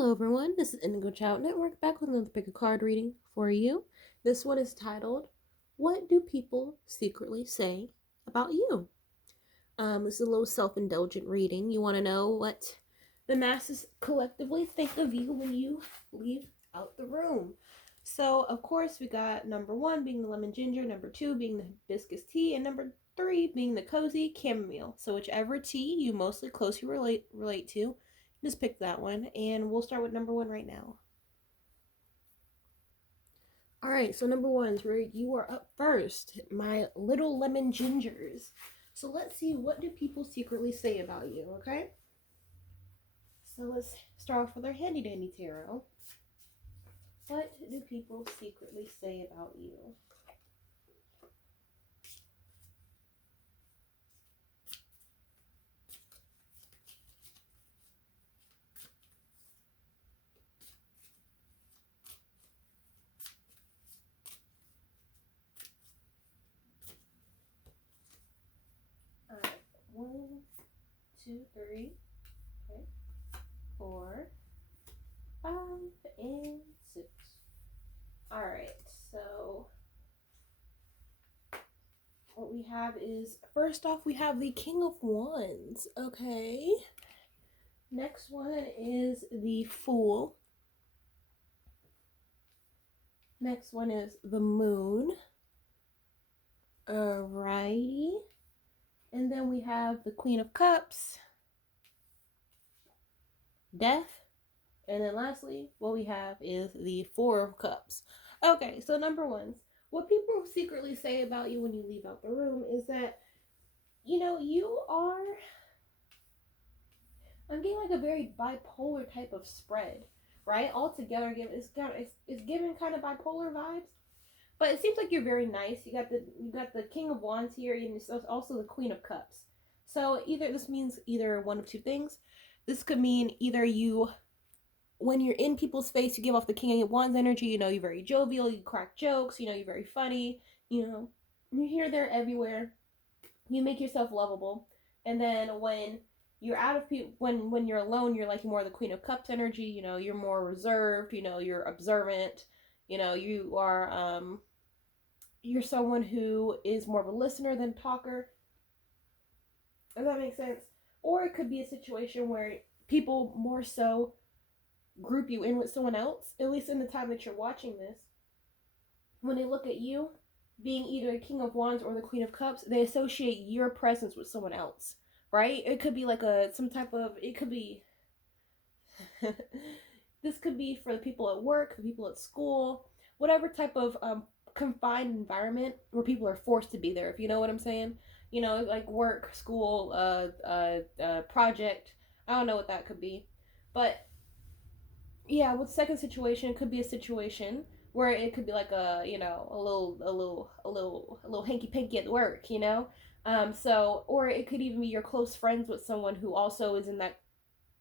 Hello everyone, this is Indigo back with another pick a card reading for you. This one is titled, What Do People Secretly Say About You? This is a little self-indulgent reading. You want to know what the masses collectively think of you when you leave out the room. So, of course, we got number 1 being the lemon ginger, number 2 being the hibiscus tea, and number 3 being the cozy chamomile. So, whichever tea you mostly closely relate to, just pick that one, and we'll start with number 1 right now. All right, so number 1 is where you are up first, my little lemon gingers. So let's see, what do people secretly say about you, okay? So let's start off with our handy dandy tarot. What do people secretly say about you? All right, 1, 2, 3, okay, 4, 5, and 6. All right, so what we have is, first off, we have the King of Wands, okay? Next one is the Fool. Next one is the Moon. Alrighty. And then we have the Queen of Cups, Death, and then lastly, what we have is the Four of Cups. Okay, so number 1, what people secretly say about you when you leave out the room is that, you are, I'm getting like a very bipolar type of spread, right? Altogether, it's giving kind of bipolar vibes. But it seems like you're very nice. You got the King of Wands here, and it's also the Queen of Cups. So this means either one of two things. This could mean either when you're in people's face, you give off the King of Wands energy. You're very jovial. You crack jokes. You're very funny. You're here, there, everywhere. You make yourself lovable. And then when you're out of people, when you're alone, you're like more the Queen of Cups energy. You're more reserved. You're observant. You are you're someone who is more of a listener than talker. Does that make sense? Or it could be a situation where people more so group you in with someone else, at least in the time that you're watching this. When they look at you being either the King of Wands or the Queen of Cups, they associate your presence with someone else, right? It could be like it could be, this could be for the people at work, the people at school, whatever type of confined environment where people are forced to be there, if you know what I'm saying. Like work, school, project. I don't know what that could be, but yeah, with second situation, it could be a situation where it could be like a little hanky panky at work, So, or it could even be you're close friends with someone who also is in that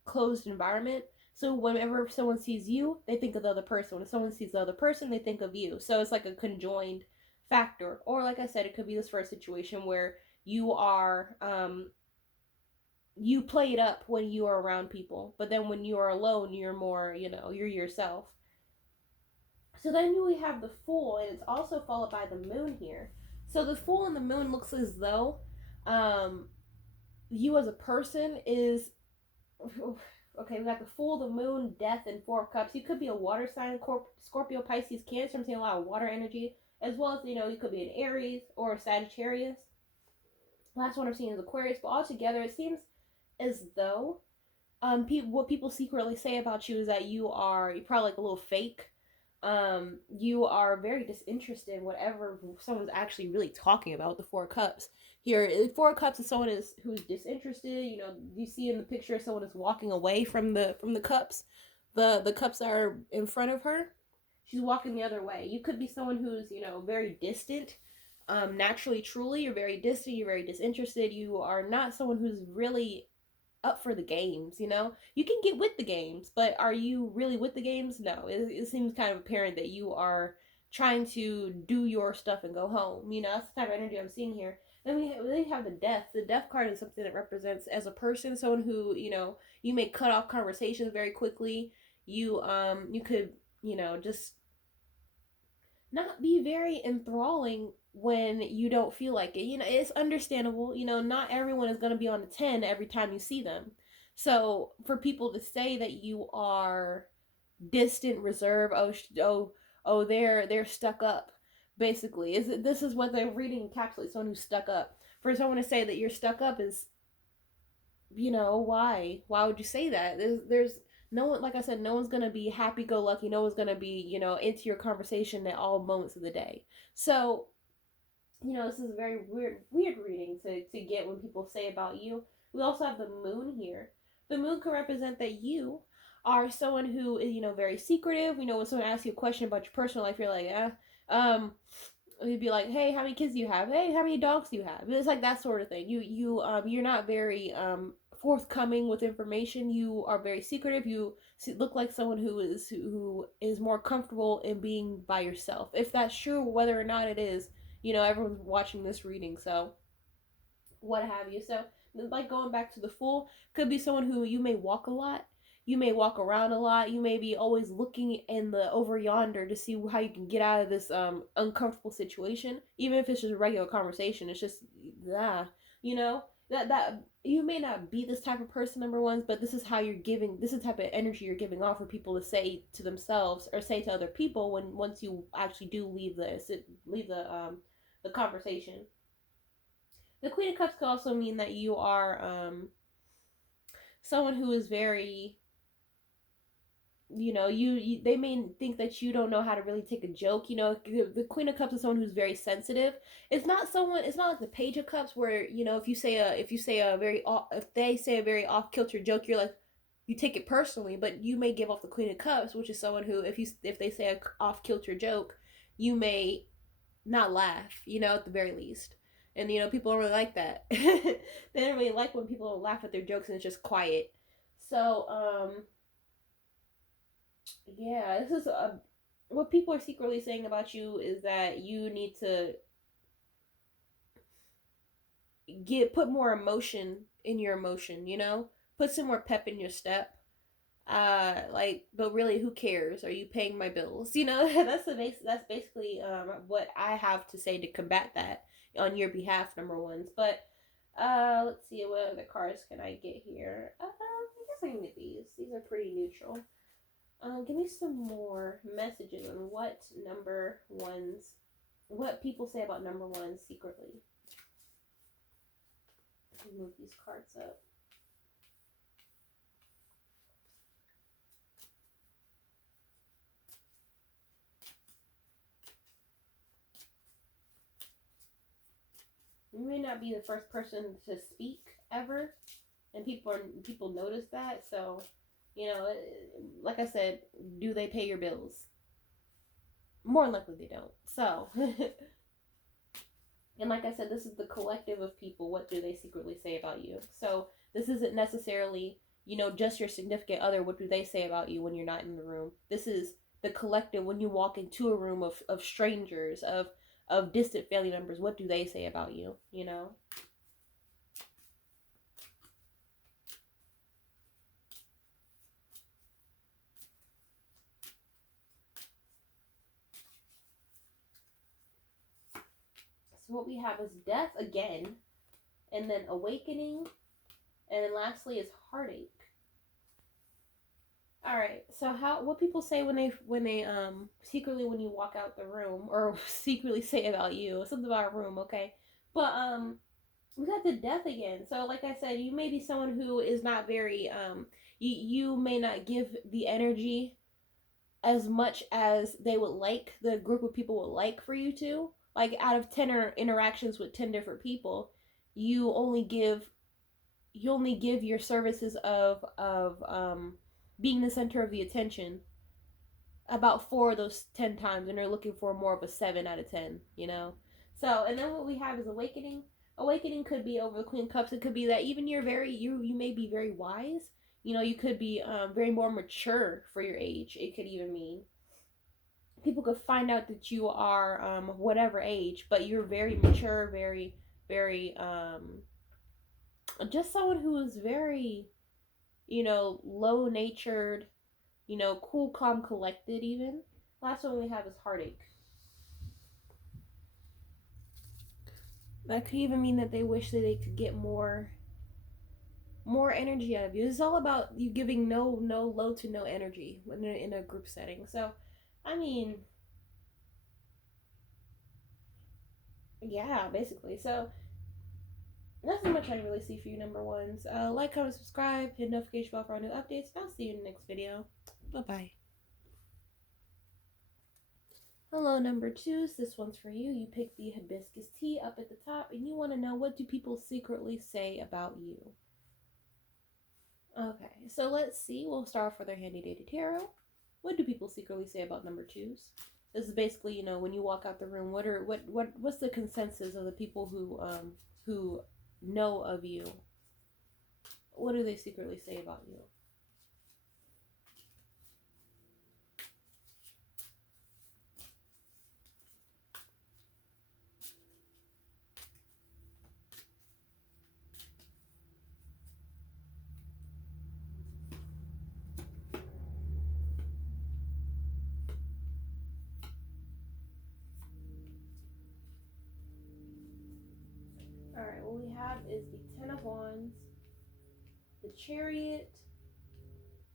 closed environment. So whenever someone sees you, they think of the other person. When someone sees the other person, they think of you. So it's like a conjoined factor. Or like I said, it could be this first situation where you are you play it up when you are around people, but then when you are alone, you're more, you're yourself. So then we have the Fool, and it's also followed by the Moon here. So the Fool and the Moon looks as though you as a person is okay. We got the Fool, the Moon, Death, and Four of Cups. You could be a water sign, Scorpio, Pisces, Cancer. I'm seeing a lot of water energy, as well as you could be an Aries or a Sagittarius. Last one I'm seeing is Aquarius, but altogether it seems as though what people secretly say about you is that you're probably like a little fake. You are very disinterested in whatever someone's actually really talking about. The Four of Cups here, Four of Cups is someone who's disinterested. You see in the picture someone is walking away from the cups. The cups are in front of her. She's walking the other way. You could be someone who's very distant. Naturally, truly, you're very distant. You're very disinterested. You are not someone who's really up for the games. You can get with the games, but are you really with the games? No. It seems kind of apparent that you are trying to do your stuff and go home. That's the type of energy I'm seeing here. Then we have the Death. The Death card is something that represents as a person, someone who you may cut off conversations very quickly. You could, just not be very enthralling when you don't feel like it. It's understandable. Not everyone is going to be on a 10 every time you see them. So for people to say that you are distant, reserved, oh, they're stuck up. Basically, this is what they're reading encapsulates someone who's stuck up. For someone to say that you're stuck up is, why would you say that? There's no one, like I said, no one's gonna be happy go lucky. No one's gonna be, into your conversation at all moments of the day. So, this is a very weird reading to get when people say about you. We also have the moon here. The moon can represent that you are someone who is, very secretive. When someone asks you a question about your personal life, you're like, you'd be like, hey, how many kids do you have? Hey, how many dogs do you have? It's like that sort of thing. You're not very forthcoming with information. You are very secretive. You look like someone who is more comfortable in being by yourself. If that's true, whether or not it is, everyone's watching this reading, so what have you. So, like, going back to the Fool, could be someone who you may walk a lot. You may walk around a lot. You may be always looking in the over yonder to see how you can get out of this uncomfortable situation. Even if it's just a regular conversation, it's just you know that you may not be this type of person, number one, but this is how you're giving. This is the type of energy you're giving off for people to say to themselves or say to other people when once you actually do leave the conversation. The Queen of Cups could also mean that you are someone who is very, they may think that you don't know how to really take a joke. The Queen of Cups is someone who's very sensitive. It's not like the Page of Cups where, if they say a very off kilter joke, you're like, you take it personally. But you may give off the Queen of Cups, which is someone who, if they say a off kilter joke, you may not laugh, at the very least. And people don't really like that. They don't really like when people laugh at their jokes and it's just quiet. So yeah, this is what people are secretly saying about you is that you need to put more emotion in your emotion. Put some more pep in your step. But really, who cares? Are you paying my bills? That's basically what I have to say to combat that on your behalf, number ones. But let's see, what other cards can I get here? I guess I can get these. These are pretty neutral. Give me some more messages on what people say about number ones secretly. Move these cards up. You may not be the first person to speak ever, and people notice that. So, like I said, do they pay your bills? More than likely they don't. So, and like I said, this is the collective of people. What do they secretly say about you? So this isn't necessarily, just your significant other. What do they say about you when you're not in the room? This is the collective when you walk into a room of strangers, of distant family members. What do they say about you? So what we have is death again, and then awakening, and then lastly is heartache. All right. So what people say when they secretly when you walk out the room or secretly say about you something about a room, okay? But we got the death again. So like I said, you may be someone who is not very you may not give the energy as much as they would like, the group of people would like for you to. Like out of 10 interactions with 10 different people, you only give your services of being the center of the attention about 4 of those 10 times, and they're looking for more of a 7 out of 10. So, and then what we have is awakening. Awakening could be over the Queen of Cups. It could be that even you may be very wise. You could be very more mature for your age. It could even mean people could find out that you are whatever age, but you're very mature, very very just someone who is very low natured, You know, cool, calm, collected. Even last one we have is heartache. That could even mean that they wish that they could get more energy out of you. It's all about you giving no low to no energy when in a group setting. So, I mean, yeah, basically. So, nothing much I really see for you, number ones. Like, comment, subscribe, hit notification bell for our new updates. And I'll see you in the next video. Bye bye. Hello, number twos. This one's for you. You pick the hibiscus tea up at the top, and you want to know, what do people secretly say about you? Okay, so let's see. We'll start off with our handy dandy tarot. What do people secretly say about number twos? This is basically, you know, when you walk out the room, what's the consensus of the people who know of you? What do they secretly say about you? Alright, what we have is the Ten of Wands, the Chariot,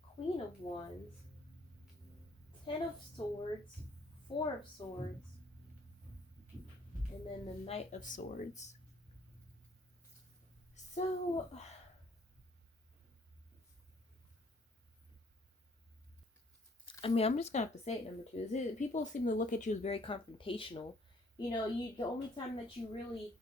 Queen of Wands, Ten of Swords, Four of Swords, and then the Knight of Swords. So, I mean, I'm just gonna have to say it, number two. People seem to look at you as very confrontational. You know, the only time that you really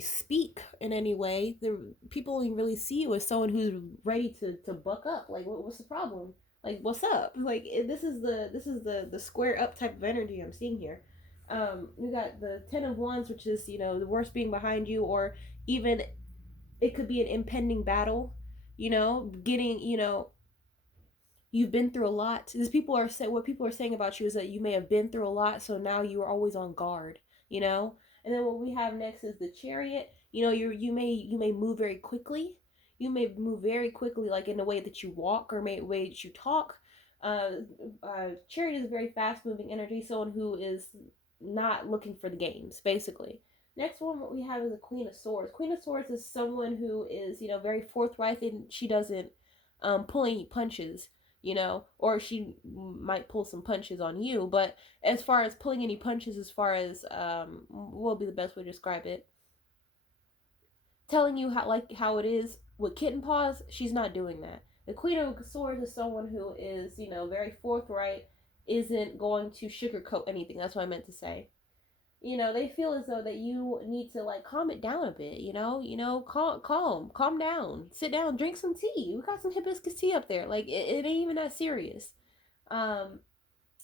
speak in any way, the people only really see you as someone who's ready to buck up. Like, what's the problem? Like, what's up? Like, this is the square up type of energy I'm seeing here. We got the Ten of Wands, which is, you know, the worst being behind you, or even it could be an impending battle. You know, getting, you know, you've been through a lot. These people are say what people are saying about you is that you may have been through a lot, so now you are always on guard. You know, and then what we have next is the Chariot. You know, you may move very quickly. You may move very quickly, like in the way that you walk or way that you talk. Chariot is a very fast moving energy, someone who is not looking for the games, basically. Next one, what we have is a Queen of Swords. Queen of Swords is someone who is, you know, very forthright, and she doesn't pull any punches, you know, or she might pull some punches on you. But as far as pulling any punches, as far as what would be the best way to describe it, telling you how it is with kitten paws, she's not doing that. The Queen of Swords is someone who is, you know, very forthright, isn't going to sugarcoat anything. That's what I meant to say. You know, they feel as though that you need to like calm it down a bit. Calm down, sit down, drink some tea. We got some hibiscus tea up there. Like, it ain't even that serious. Um,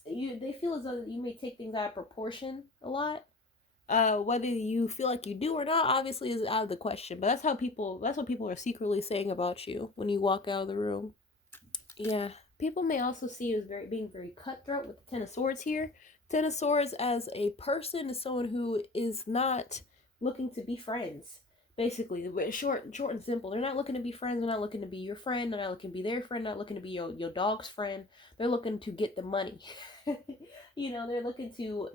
they feel as though you may take things out of proportion a lot. Whether you feel like you do or not, obviously, is out of the question. But that's what people are secretly saying about you when you walk out of the room. Yeah. People may also see you as being very cutthroat with the Ten of Swords here. Ten of Swords as a person is someone who is not looking to be friends. Basically, short and simple. They're not looking to be friends. They're not looking to be your friend. They're not looking to be their friend. They're not looking to be your dog's friend. They're looking to get the money. You know, they're looking to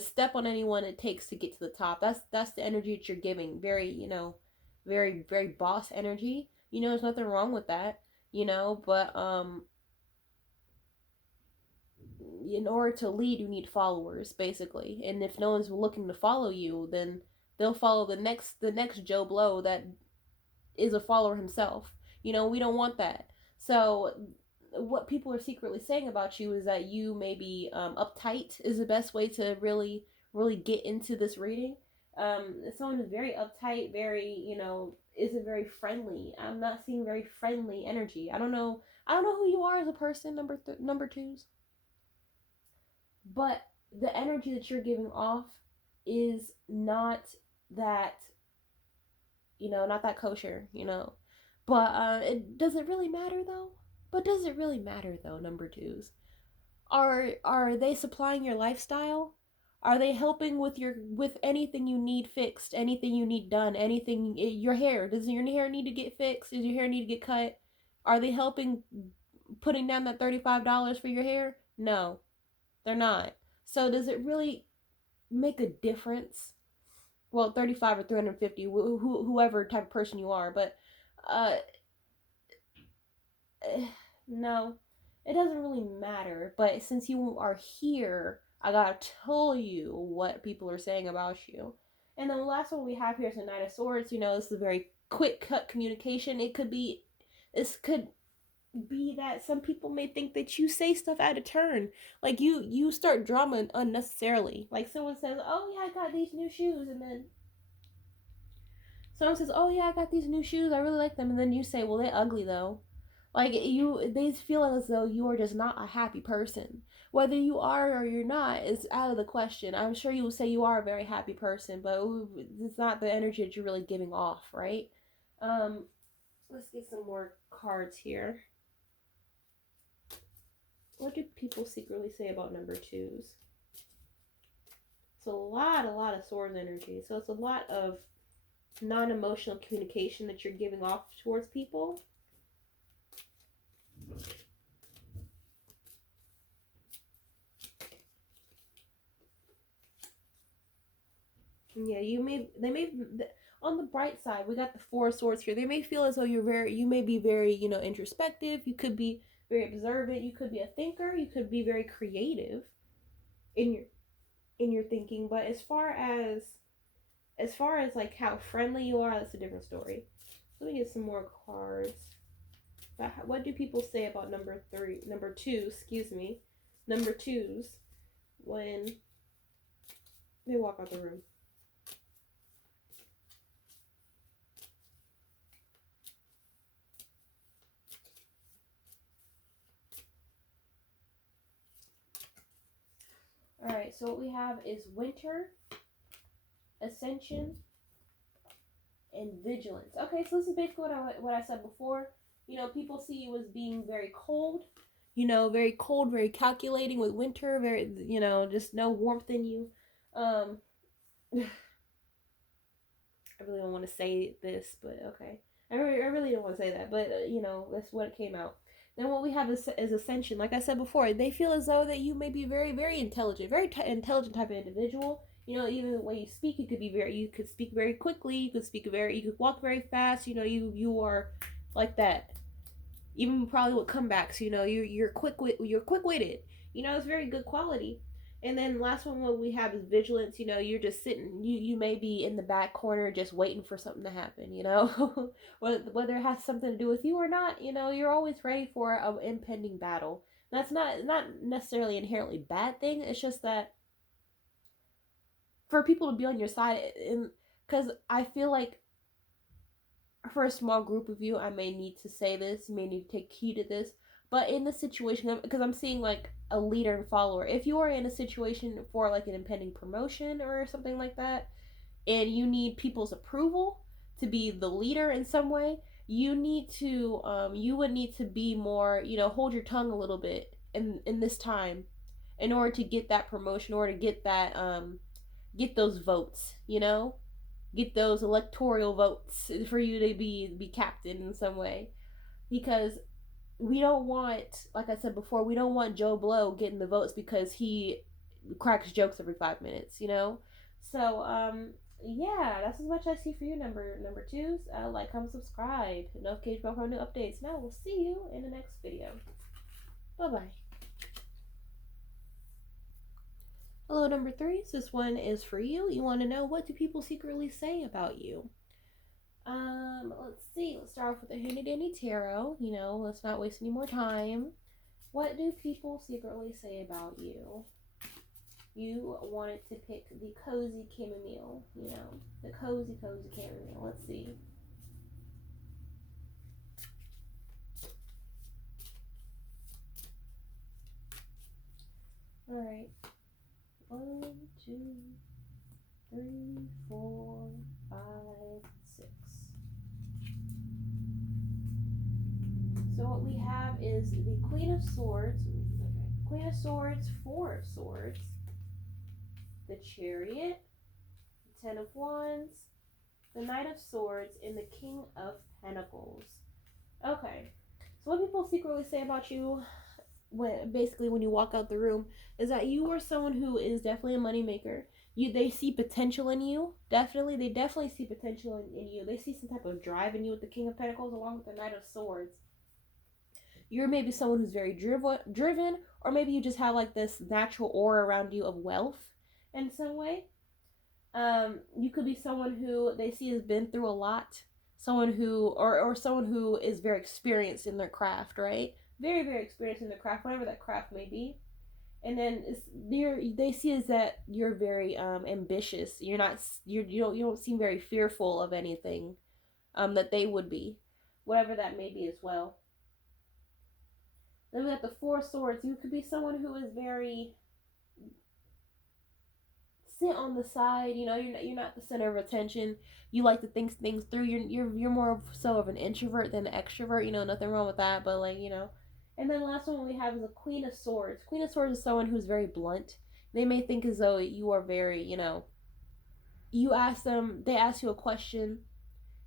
step on anyone it takes to get to the top. That's the energy that you're giving. Very, you know, very very boss energy. You know, there's nothing wrong with that. You know, but in order to lead, you need followers, basically. And if no one's looking to follow you, then they'll follow the next Joe Blow that is a follower himself. You know, we don't want that. So what people are secretly saying about you is that you may be uptight is the best way to really get into this reading. Someone who's very uptight, very, you know, isn't very friendly. I'm not seeing very friendly energy. I don't know who you are as a person, number twos, but the energy that you're giving off is not that, you know, not that kosher, you know. But does it really matter though? But does it really matter though, number twos? Are they supplying your lifestyle? Are they helping with anything you need fixed, anything you need done, anything your hair? Does your hair need to get fixed? Does your hair need to get cut? Are they helping putting down that $35 for your hair? No, they're not. So does it really make a difference? Well, 35 or 350, whoever type of person you are, but uh no, it doesn't really matter. But since you are here, I gotta tell you what people are saying about you. And then the last one we have here is the Knight of Swords. You know, this is a very quick cut communication. This could be that some people may think that you say stuff out of turn. Like you start drama unnecessarily. Like someone says, "Oh yeah, I got these new shoes," and then someone says, "Oh yeah, I got these new shoes. I really like them," and then you say, "Well, they're ugly though." Like they feel as though you are just not a happy person. Whether you are or you're not is out of the question. I'm sure you will say you are a very happy person, but it's not the energy that you're really giving off, right? Um, let's get some more cards here. What do people secretly say about number twos? It's a lot of swords energy. So it's a lot of non-emotional communication that you're giving off towards people. Yeah, they may, on the bright side, we got the Four of Swords here. They may feel as though you may be very, introspective. You could be very observant. You could be a thinker. You could be very creative in your thinking. But as far as like how friendly you are, that's a different story. Let me get some more cards. What do people say about number two, excuse me, number twos when they walk out the room? All right, so what we have is winter, ascension, and vigilance. Okay, so this is basically what I said before. People see you as being very cold. Very cold, very calculating with winter. Very, just no warmth in you. Um, I really don't want to say this, but okay. I really don't want to say that, but that's what it came out. Then what we have is ascension. Like I said before, they feel as though that you may be very, very intelligent, very intelligent type of individual. Even the way you speak, you could speak very quickly. You could walk very fast. You are like that. Even probably with comebacks, you're quick witted. It's very good quality. And then last one what we have is vigilance. You're just sitting. You may be in the back corner just waiting for something to happen. Whether it has something to do with you or not. You're always ready for an impending battle. That's not necessarily inherently bad thing. It's just that for people to be on your side, because I feel like for a small group of you, I may need to say this, may need to take heed to this. But in the situation, because I'm seeing like a leader and follower, if you are in a situation for like an impending promotion or something like that, and you need people's approval to be the leader in some way, you would need to be more, hold your tongue a little bit in this time, in order to get that promotion, or to get those votes, get those electoral votes for you to be captain in some way, because we don't want, like I said before, we don't want Joe Blow getting the votes because he cracks jokes every 5 minutes, So yeah, that's as much I see for you, number twos. Like, comment, subscribe, notification bell for new updates. Now we'll see you in the next video. Bye bye. Hello, number threes. This one is for you. You want to know, what do people secretly say about you? Let's see. Let's start off with the Handy Dandy Tarot. Let's not waste any more time. What do people secretly say about you? You wanted to pick the cozy chamomile, the cozy chamomile. Let's see. All right. 1, 2, 3, 4, 5, 6. So what we have is the Queen of Swords, Four of Swords, the Chariot, the Ten of Wands, the Knight of Swords, and the King of Pentacles. Okay, so what people secretly say about you, when you walk out the room, is that you are someone who is definitely a moneymaker. They see potential in you. They definitely see potential in you. They see some type of drive in you with the King of Pentacles along with the Knight of Swords. You're maybe someone who's very driven, or maybe you just have like this natural aura around you of wealth in some way. You could be someone who they see has been through a lot, someone who or someone who is very experienced in their craft, right? Very, very experienced in their craft, whatever that craft may be. And then they see is that you're very ambitious. You don't seem very fearful of anything that they would be, whatever that may be as well. Then we got the Four of Swords. You could be someone who is very sit on the side. You're not the center of attention. You like to think things through. You're more so of an introvert than an extrovert. Nothing wrong with that. But and then the last one we have is a Queen of Swords. Queen of Swords is someone who's very blunt. They may think as though you are very, they ask you a question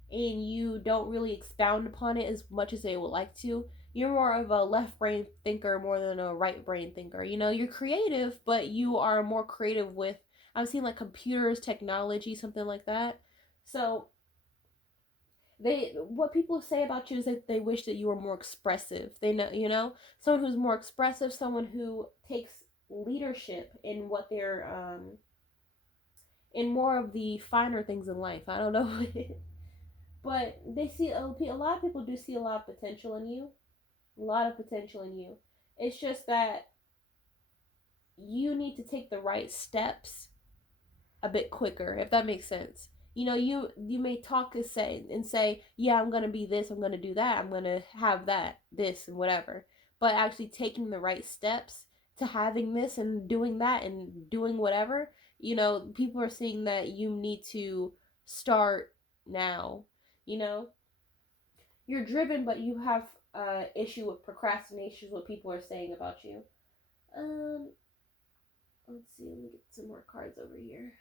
and you don't really expound upon it as much as they would like to. You're more of a left brain thinker more than a right brain thinker. You're creative, but you are more creative with, I've seen like computers, technology, something like that. So what people say about you is that they wish that you were more expressive. They know, someone who's more expressive, someone who takes leadership in what they're in more of the finer things in life. I don't know. But they see a lot of people do see a lot of potential in you. A lot of potential in you. It's just that you need to take the right steps a bit quicker, if that makes sense. You may talk and say, yeah, I'm gonna be this, I'm gonna do that, I'm gonna have that, this and whatever. But actually taking the right steps to having this and doing that and doing whatever, people are seeing that you need to start now. You're driven, but you have issue with procrastination is what people are saying about you. Let's see, let me get some more cards over here.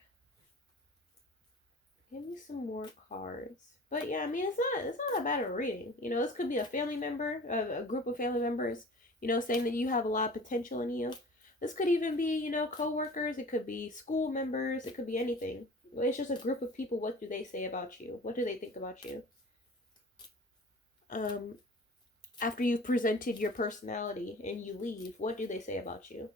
Give me some more cards. But yeah, I mean, it's not that bad of a reading. This could be a family member, a group of family members, saying that you have a lot of potential in you. This could even be, co-workers. It could be school members. It could be anything. It's just a group of people. What do they say about you? What do they think about you? After you've presented your personality and you leave, what do they say about you?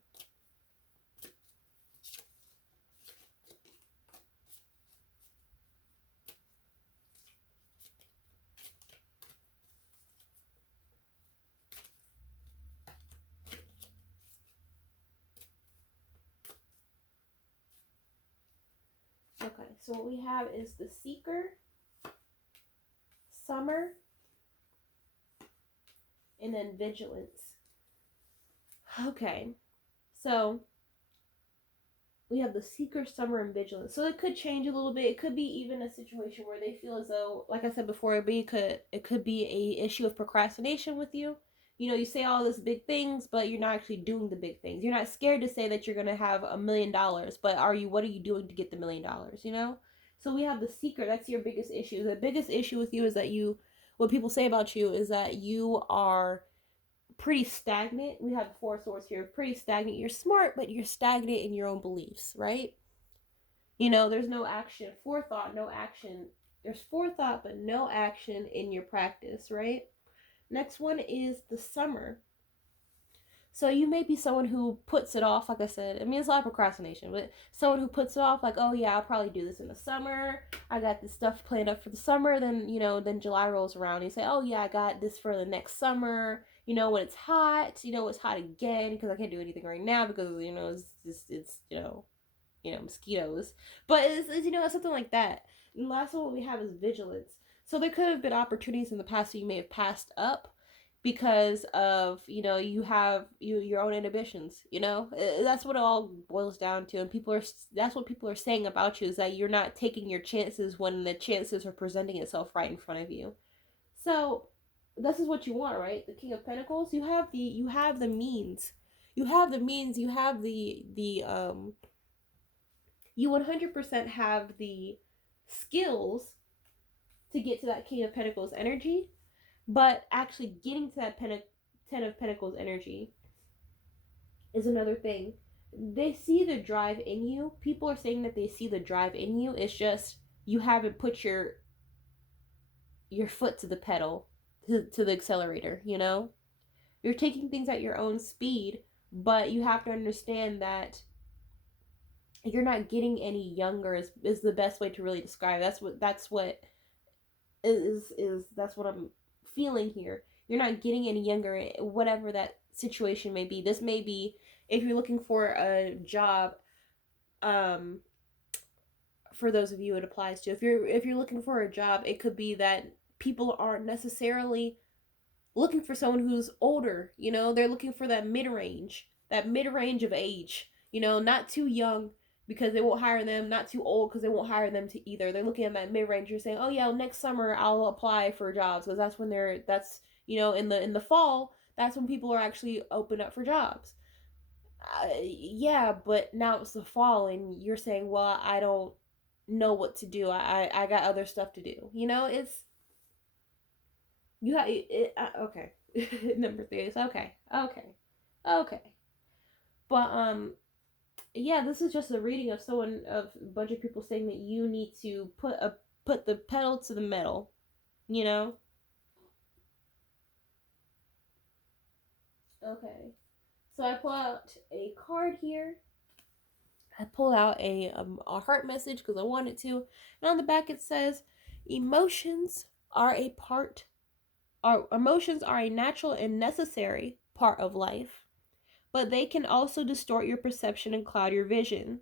Okay, so what we have is the Seeker, Summer, and then Vigilance. Okay, so we have the Seeker, Summer, and Vigilance. So it could change a little bit. It could be even a situation where they feel as though, like I said before, it could be a issue of procrastination with you. You say all these big things, but you're not actually doing the big things. You're not scared to say that you're going to have $1 million, but what are you doing to get the $1 million, So we have the Seeker. That's your biggest issue. The biggest issue with you is that what people say about you is that you are pretty stagnant. We have 4 swords here. Pretty stagnant. You're smart, but you're stagnant in your own beliefs, right? There's no action. Forethought, no action. There's forethought, but no action in your practice, right? Next one is the Summer. So you may be someone who puts it off, like I said. I mean, it's a lot of procrastination, but someone who puts it off, like, oh yeah, I'll probably do this in the summer. I got this stuff planned up for the summer. Then, then July rolls around and you say, oh yeah, I got this for the next summer. When it's hot, it's hot again because I can't do anything right now because, it's mosquitoes. But it's something like that. And the last one we have is Vigilance. So there could have been opportunities in the past that you may have passed up because of, you have your own inhibitions, that's what it all boils down to. And that's what people are saying about you, is that you're not taking your chances when the chances are presenting itself right in front of you. So this is what you want, right? The King of Pentacles, you have the means, you have the You 100% have the skills to get to that King of Pentacles energy, but actually getting to that Ten of Pentacles energy is another thing. They see the drive in you. People are saying that they see the drive in you. It's just you haven't put your foot to the pedal, to the accelerator, you know? You're taking things at your own speed, but you have to understand that you're not getting any younger is the best way to really describe it. That's what I'm feeling here. You're not getting any younger, whatever that situation may be. This may be if you're looking for a job, um for those of you it applies to. If you're looking for a job, it could be that people aren't necessarily looking for someone who's older, you know, they're looking for that mid range of age, you know, not too young because they won't hire them, not too old because they won't hire them to either. They're looking at that mid range. You're saying, oh yeah, well, next summer I'll apply for jobs because that's you know in the fall that's when people are actually open up for jobs. Yeah, but now it's the fall and you're saying, well, I don't know what to do. I got other stuff to do. You know, it's you have okay. Number three is okay, okay. But yeah, this is just a reading of a bunch of people saying that you need to put the pedal to the metal. You know. Okay. So I pull out a card here. I pull out a heart message because I wanted to, and on the back it says, "Emotions are a part. Our emotions are a natural and necessary part of life, but they can also distort your perception and cloud your vision.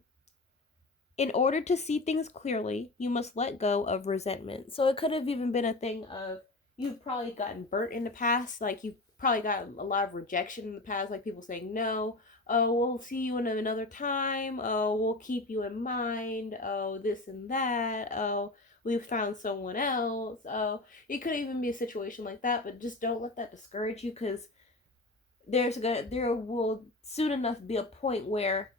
In order to see things clearly, you must let go of resentment." So it could have even been a thing of you've probably gotten burnt in the past, like you've probably gotten a lot of rejection in the past, like people saying no, oh, we'll see you in another time, oh, we'll keep you in mind, oh, this and that, oh, we've found someone else, oh, it could even be a situation like that, but just don't let that discourage you because there will soon enough be a point where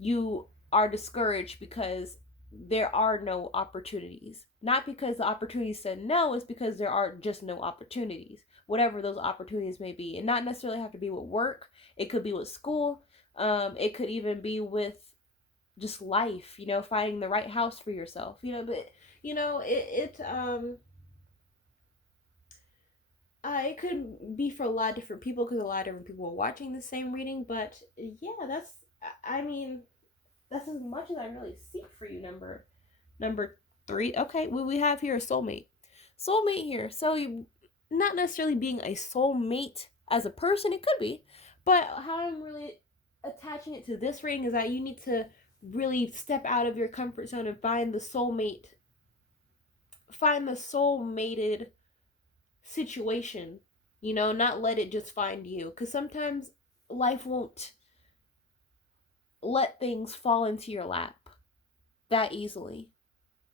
you are discouraged because there are no opportunities. Not because the opportunities said no, it's because there are just no opportunities. Whatever those opportunities may be. And not necessarily have to be with work. It could be with school. It could even be with just life, you know, finding the right house for yourself. You know, but you know, it could be for a lot of different people because a lot of different people are watching the same reading. But yeah, I mean, that's as much as I really seek for you. Number three. Okay, we have here a soulmate. Soulmate here. So you not necessarily being a soulmate as a person, it could be, but how I'm really attaching it to this reading is that you need to really step out of your comfort zone and find the soulmated situation. You know, not let it just find you, because sometimes life won't let things fall into your lap that easily.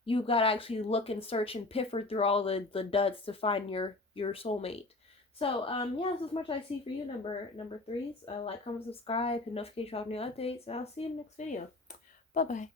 You've got to actually look and search and piffer through all the duds to find your soulmate. So yeah, this is much I see for you, number threes. Like, comment, subscribe, and notification of new updates. I'll see you in the next video. Bye bye.